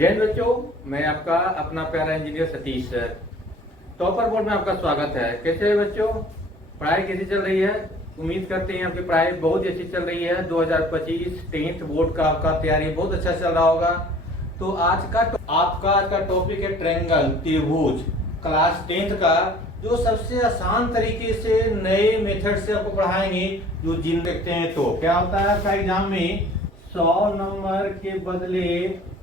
जय हिंद बच्चों, मैं आपका अपना प्यारा engineer Satish sir. Topper board में आपका स्वागत है। कैसे है बच्चों, पढ़ाई कैसी चल रही है? उम्मीद करते हैं आपकी पढ़ाई बहुत अच्छी चल रही है। 2025 टेंथ बोर्ड का आपका तैयारी बहुत अच्छा चल रहा होगा। तो आज का टॉपिक है ट्रायंगल, त्रिभुज, क्लास 10th का, जो सबसे आसान तरीके से नए मेथड से आपको पढ़ाएंगे। जो जिन देखते हैं तो क्या होता है आपका एग्जाम में 100 नंबर के बदले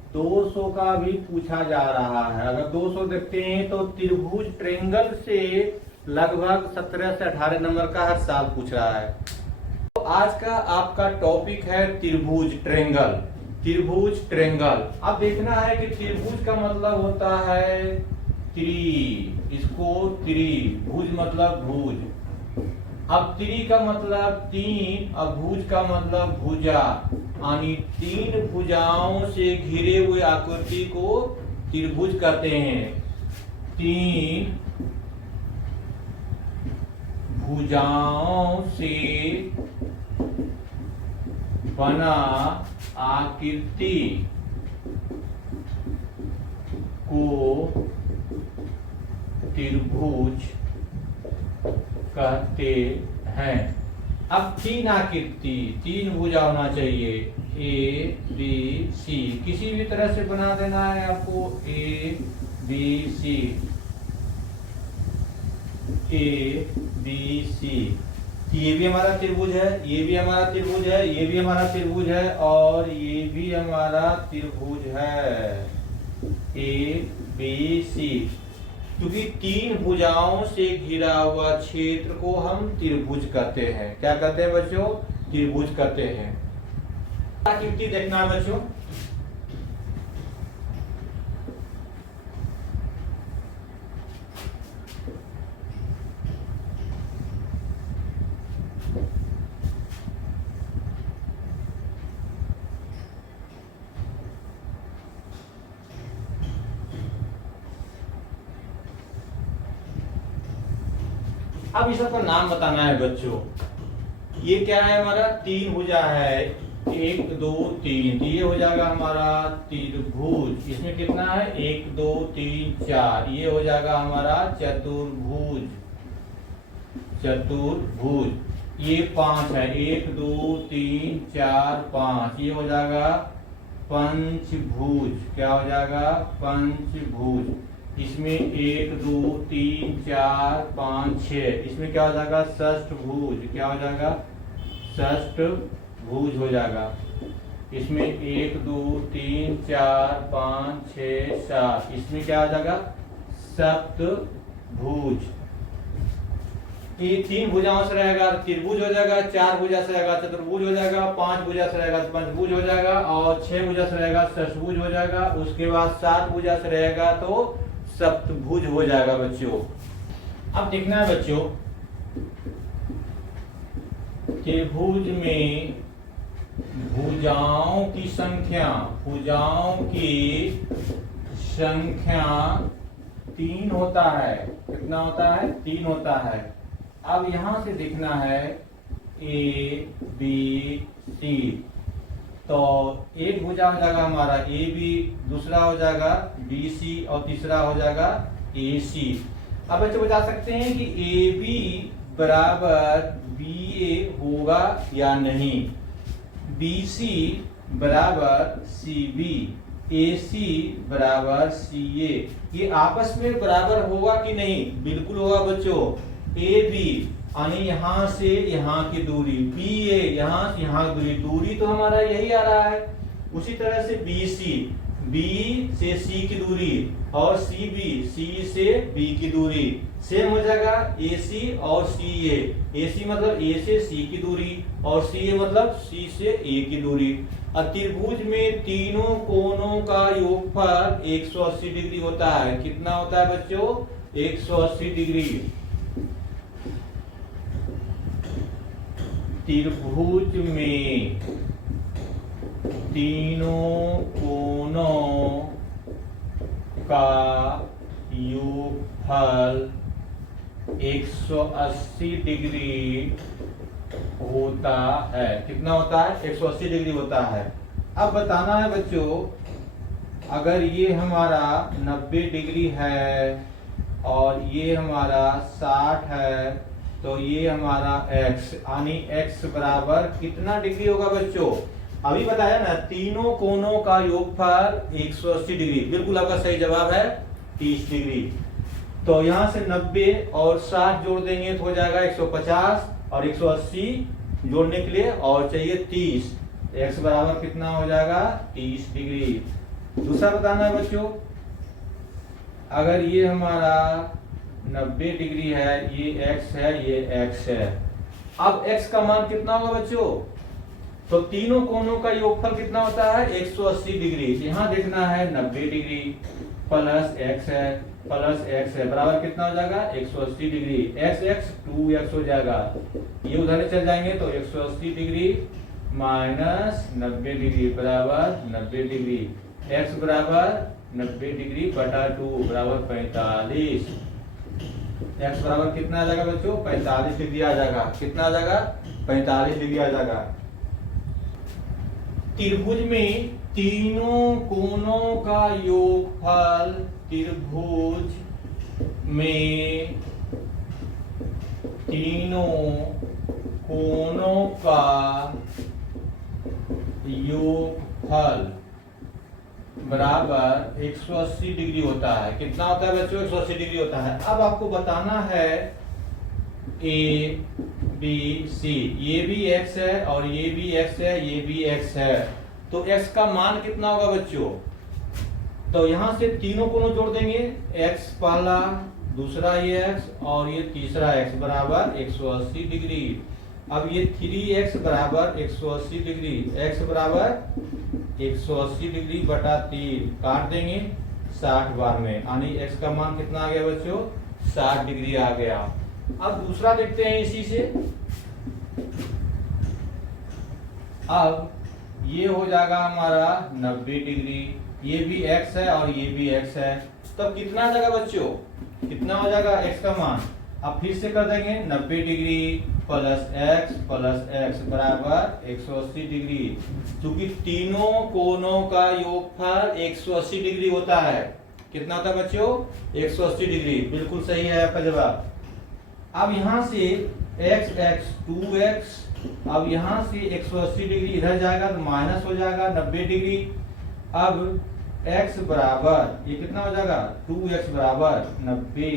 200 का भी पूछा जा रहा है। अगर 200 देखते हैं तो त्रिभुज ट्रायंगल से लगभग 17 से 18 नंबर का हर साल पूछ रहा है। तो आज का आपका टॉपिक है त्रिभुज ट्रायंगल। त्रिभुज ट्रायंगल अब देखना है कि त्रिभुज का मतलब होता है इसको त्रिभुज मतलब भुज। अब त्रि का मतलब तीन, अब भुज का मतलब भुजा, यानी तीन भुजाओं से घिरे हुए आकृति को त्रिभुज कहते हैं। तीन भुजाओं से बना आकृति को त्रिभुज कहते हैं। अब तीन आकृति, तीन भुजा होना चाहिए, ए बी सी, किसी भी तरह से बना देना है आपको। A B C, A B C, ये भी हमारा त्रिभुज है, ये भी हमारा त्रिभुज है, ये भी हमारा त्रिभुज है और ये भी हमारा त्रिभुज है। ए बी सी, क्योंकि तीन भुजाओं से घिरा हुआ क्षेत्र को हम त्रिभुज कहते हैं। क्या कहते हैं बच्चों? त्रिभुज कहते हैं। आकृति देखना है बच्चों। अब इस सबका नाम बताना है बच्चों। ये क्या है हमारा? तीन भुजा है, 1 2 3, ये हो जाएगा हमारा त्रिभुज। इसमें कितना है? 1 2 3 4, ये हो जाएगा हमारा चतुर्भुज। चतुर्भुज ये 5 है, 1 2 3 4 5, ये हो जाएगा पंचभुज। क्या हो जाएगा? पंचभुज। इसमें 1 2 3 4 5 6, इसमें क्या हो जाएगा? षष्ठभुज। क्या हो जाएगा? षष्ठभुज हो जाएगा। इसमें 1 2 3 4 5 6 7, इसमें क्या हो जाएगा? सप्तभुज। ये तीन भुजाओं से रहेगा त्रिभुज हो जाएगा, 4 भुजा से रहेगा चतुर्भुज हो जाएगा, 5 भुजा से रहेगा पंचभुज हो जाएगा और 6 भुजा से रहेगा षष्ठभुज हो जाएगा। उसके बाद 7 भुजा से रहेगा तो सप्तभुज हो जाएगा बच्चों। अब देखना है बच्चों, त्रिभुज में भुजाओं की संख्या, भुजाओं की संख्या 3 होता है। कितना होता है? 3 होता है। अब यहां से देखना है ए बी सी, तो एक भुजा हो जाएगा हमारा ए बी, दूसरा हो जाएगा बी सी और तीसरा हो जाएगा ए सी। अब बच्चे बता सकते हैं कि ए बी बराबर बी ए होगा या नहीं, बी सी बराबर सी बी, ए सी बराबर सी ए, ये आपस में बराबर होगा कि नहीं? बिल्कुल होगा बच्चों। ए बी यानी यहां से यहां की दूरी, बी ए यहां से यहां की दूरी तो हमारा यही आ रहा है। उसी तरह से बी सी, बी से सी की दूरी और सी बी, सी से बी की दूरी सेम हो जाएगा। ए सी और सी ए, ए सी मतलब ए से सी की दूरी और सी ए मतलब सी से ए की दूरी। त्रिभुज में तीनों कोणों का योगफल 180 डिग्री होता है। कितना होता है बच्चों? 180 डिग्री। त्रिभुज में तीनों कोणों का योगफल 180 डिग्री होता है। कितना होता है? 180 डिग्री होता है। अब बताना है बच्चों अगर ये हमारा 90 डिग्री है और ये हमारा 60 है, तो ये हमारा x यानी x बराबर कितना डिग्री होगा बच्चों? अभी बताया ना, तीनों कोनों का योगफल 180 डिग्री। बिल्कुल आपका सही जवाब है 30 डिग्री। तो यहाँ से 90 और 60 जोड़ देंगे तो हो जाएगा 150, और 180 जोड़ने के लिए और चाहिए 30। x बराबर कितना हो जाएगा? 30 डिग्री। दूसरा बताना है बच्चों, अगर ये हमारा 90 डिग्री है, ये x है, ये x है। अब x का मान कितना होगा बच्चों? तो तीनों कोनों का योगफल कितना होता है? 180 डिग्री। यहाँ देखना है 90 डिग्री प्लस x है प्लस x है बराबर कितना हो जाएगा? 180 डिग्री। x 2x हो जाएगा, ये उधर चल जाएंगे तो 180 डिग्री माइनस 90 डिग्री बराबर 90 डिग्री। x बराबर 90 डिग्री बटा 2 बराबर 45। x बराबर कितना आ जाएगा बच्चों? 45 डिग्री आ जाएगा। कितना आ जाएगा? 45 डिग्री आ जाएगा। त्रिभुज में तीनों कोनों का योगफल, त्रिभुज में तीनों कोनों का योगफल बराबर 180 डिग्री होता है। कितना होता है बच्चों? 180 डिग्री होता है। अब आपको बताना है ए बी सी, ये भी x है और ये भी x है, ये भी x है, तो x का मान कितना होगा बच्चों? तो यहां से तीनों कोनों जोड़ देंगे, x पहला, दूसरा ये x और ये तीसरा x बराबर 180 डिग्री। अब ये 3x बराबर 180 डिग्री, x बराबर 180 डिग्री बटा 3 काट देंगे 60 बार में, यानी x का मान कितना आ गया बच्चों? 60 डिग्री आ गया। अब दूसरा देखते हैं इसी से। अब ये हो जाएगा हमारा 90 डिग्री, ये भी x है और ये भी x है, तब कितना आ जाएगा बच्चों? कितना हो जाएगा x का मान? अब फिर से कर देंगे 90 डिग्री प्लस x बराबर 180 डिग्री। क्योंकि तीनों कोनों का योगफल 180 डिग्री होता है। कितना होता है बच्चों? 180 डिग्री। बिल्कुल सही है आपका जवाब। अब यहां से x 2x, अब यहां से 180 डिग्री इधर जाएगा तो माइनस हो जाएगा 90 डिग्री। अब x बराबर ये कितना हो जाएगा? 2x बराबर 90,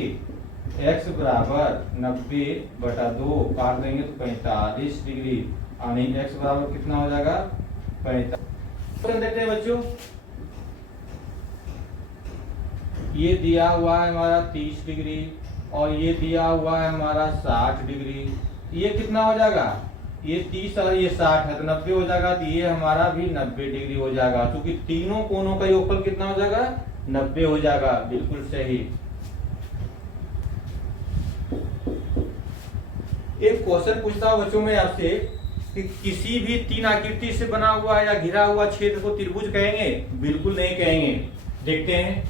x बराबर 90 बटा 2 काट देंगे तो 45 डिग्री, यानी x बराबर कितना हो जाएगा? 45। देखते हैं बच्चों, ये दिया हुआ है हमारा 30 डिग्री और ये दिया हुआ है हमारा 60 डिग्री। ये कितना हो जाएगा? ये 30 और ये 60 है तो 90 हो जाएगा, तो ये हमारा भी 90 डिग्री हो जाएगा। क्योंकि तीनों कोनों का योगफल कितना हो जाएगा? 90 हो जाएगा। बिल्कुल सही। एक क्वेश्चन पूछता हूं बच्चों में आपसे कि किसी भी तीन आकृति से बना हुआ है या घिरा हुआ क्षेत्र को त्रिभुज कहेंगे? बिल्कुल नहीं कहेंगे। देखते हैं,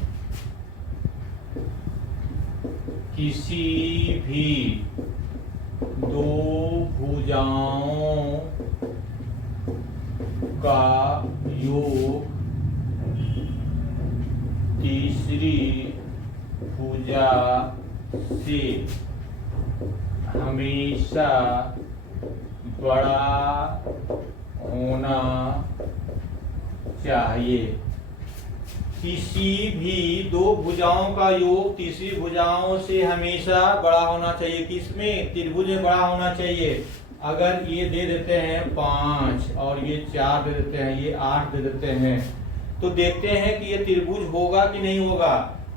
किसी भी दो भुजाओं का योग तीसरी भुजा से हमेशा बड़ा होना चाहिए। किसी भी दो भुजाओं का योग तीसरी भुजाओं से हमेशा बड़ा होना चाहिए। किसमें? त्रिभुज में बड़ा होना चाहिए। अगर ये दे देते हैं 5 और ये 4 दे देते हैं, ये 8 दे देते हैं, तो देखते हैं कि ये त्रिभुज होगा कि नहीं होगा।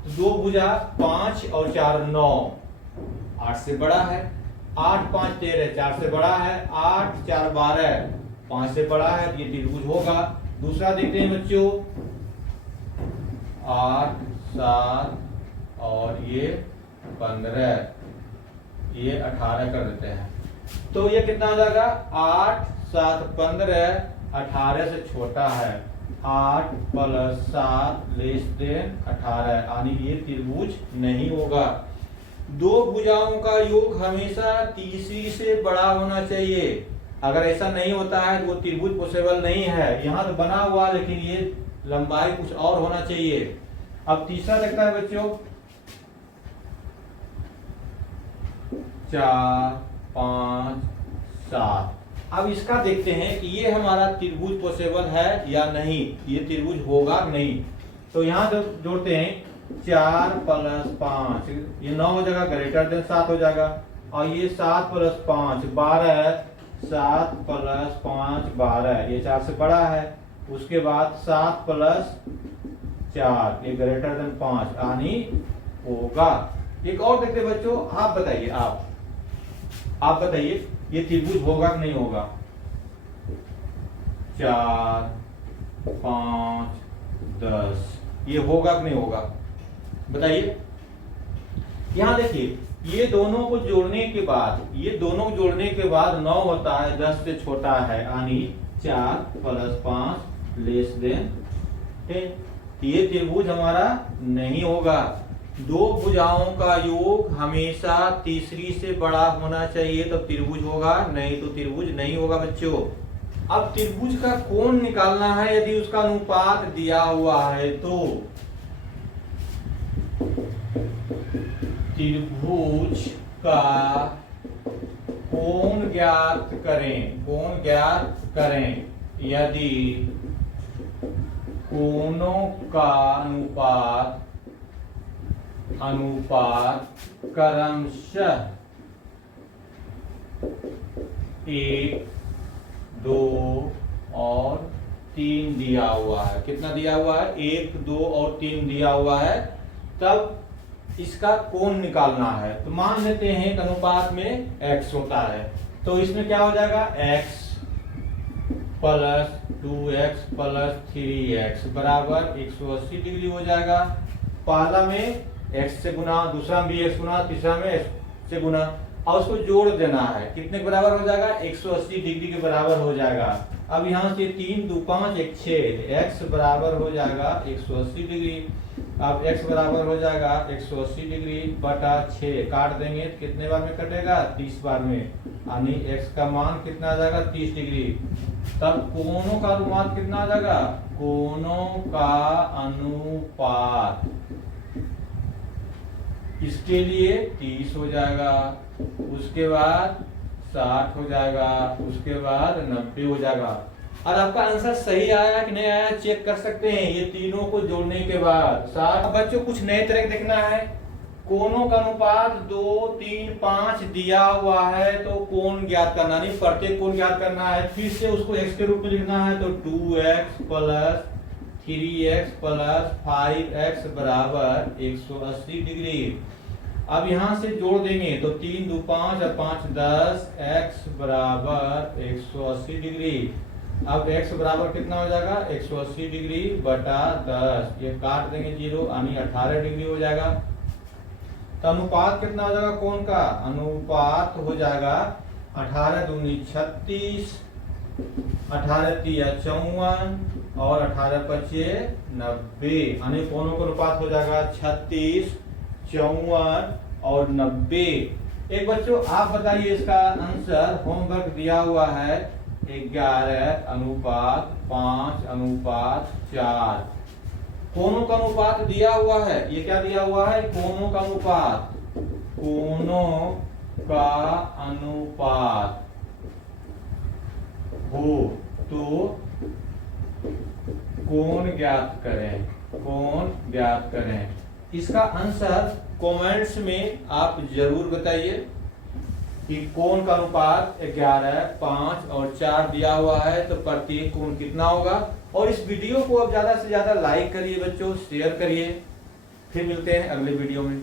दो भुजा 5 और 4 9, 8 से बड़ा है। 8 5 13, 4 से बड़ा है। 8 4 12, 5 से बड़ा है, ये त्रिभुज होगा। दूसरा देखते हैं बच्चों, 8 7 और ये 15, ये 18 कर देते हैं, तो ये कितना हो जाएगा? 8 7 15, 18 से छोटा है। 8 + 7 > 18, यानी ये त्रिभुज नहीं होगा। दो भुजाओं का योग हमेशा तीसरी से बड़ा होना चाहिए। अगर ऐसा नहीं होता है तो वो त्रिभुज पॉसिबल नहीं है। यहाँ तो बना हुआ, लेकिन ये लंबाई कुछ और होना चाहिए। अब तीसरा लगता है बच्चों 4 5 7। अब इसका देखते हैं कि ये हमारा त्रिभुज पॉसिबल है या नहीं, ये त्रिभुज होगा नहीं। तो यहाँ जो जोड़ते हैं 4 + 5, ये 9 हो जाएगा, ग्रेटर देन 7 हो जाएगा। और ये 7 + 5 12 है, 7 + 5 12, ये 4 से बड़ा है। उसके बाद 7 + 4, ये ग्रेटर देन 5 यानी होगा। एक और देखते बच्चों, आप बताइए, आप बताइए ये त्रिभुज होगा कि नहीं होगा। 4 5 10, ये होगा कि नहीं होगा बताइए। यहां देखिए ये दोनों को जोड़ने के बाद, ये दोनों को जोड़ने के बाद 9 होता है, 10 से छोटा है, यानी 4 + 5 <10। ये त्रिभुज हमारा नहीं होगा। दो भुजाओं का योग हमेशा तीसरी से बड़ा होना चाहिए तो त्रिभुज होगा, नहीं तो त्रिभुज नहीं होगा बच्चों। अब त्रिभुज का कोण निकालना है, यदि उसका अनुपात दिया हुआ है तो त्रिभुज का कोण ज्ञात करें, कोण ज्ञात करें। यदि कोणों का अनुपात क्रमशः 1 2 और 3 दिया हुआ है, कितना दिया हुआ है, 1 2 और 3 दिया हुआ है, तब इसका कोण निकालना है। तो मान लेते हैं कि अनुपात में x होता है, तो इसमें क्या हो जाएगा, x + 2x + 3x बराबर 180 डिग्री हो जाएगा। पहला में x से गुना, दूसरा में भी x गुना, तीसरा में x से गुना, और उसको जोड़ देना है, कितने के बराबर हो जाएगा, 180 डिग्री के बराबर हो जाएगा। अब यहाँ से 3 2 5 1 6, x बराबर हो जाएगा 180 डिग्री। अब x बराबर हो जाएगा 180 डिग्री बटा 6, काट देंगे तो कितने बार में कटेगा, 30 बार में, यानी x का मान कितना आ जाएगा, 30 डिग्री। तब कोणों का अनुपात कितना आ जाएगा, कोणों का अनुपात इसके लिए 30 हो जाएगा, उसके बाद 60 हो जाएगा, उसके बाद 90 हो जाएगा। और आपका आंसर सही आया कि नहीं आया चेक कर सकते हैं ये तीनों को जोड़ने के बाद। 60 बच्चों कुछ नए तरह देखना है, कोणों का अनुपात 2 3 5 दिया हुआ है तो कोण ज्ञात करना, नहीं प्रत्येक कोण ज्ञात करना है। फिर से उसको x के रूप में लिखना है, तो 2x + 3x + 5x बराबर 180 डिग्री। अब यहां से जोड़ देंगे तो 3 2 5 और 5 10, x बराबर 180 डिग्री। अब x बराबर कितना हो जाएगा, 180 डिग्री बटा 10, ये काट देंगे 0, यानी 18 डिग्री हो जाएगा। तो अनुपात कितना हो जाएगा कोण का, अनुपात हो जाएगा 18 दूनी 36, 18 तिया 54 और 18 पचे 90, यानी कोणों का अनुपात हो जाएगा 36 54 और 90। एक बच्चों आप बताइए इसका आंसर, होमवर्क दिया हुआ है 11:5:4। कोणों का अनुपात दिया हुआ है, ये क्या दिया हुआ है, कोणों का अनुपात, कोणों का अनुपात हो तो कोण ज्ञात करें, कोण ज्ञात करें। इसका आंसर कमेंट्स में आप जरूर बताइए कि कोण का अनुपात 11 5 और 4 दिया हुआ है तो प्रत्येक कोण कितना होगा। और इस वीडियो को अब ज्यादा से ज्यादा लाइक करिए बच्चों, शेयर करिए। फिर मिलते हैं अगले वीडियो में।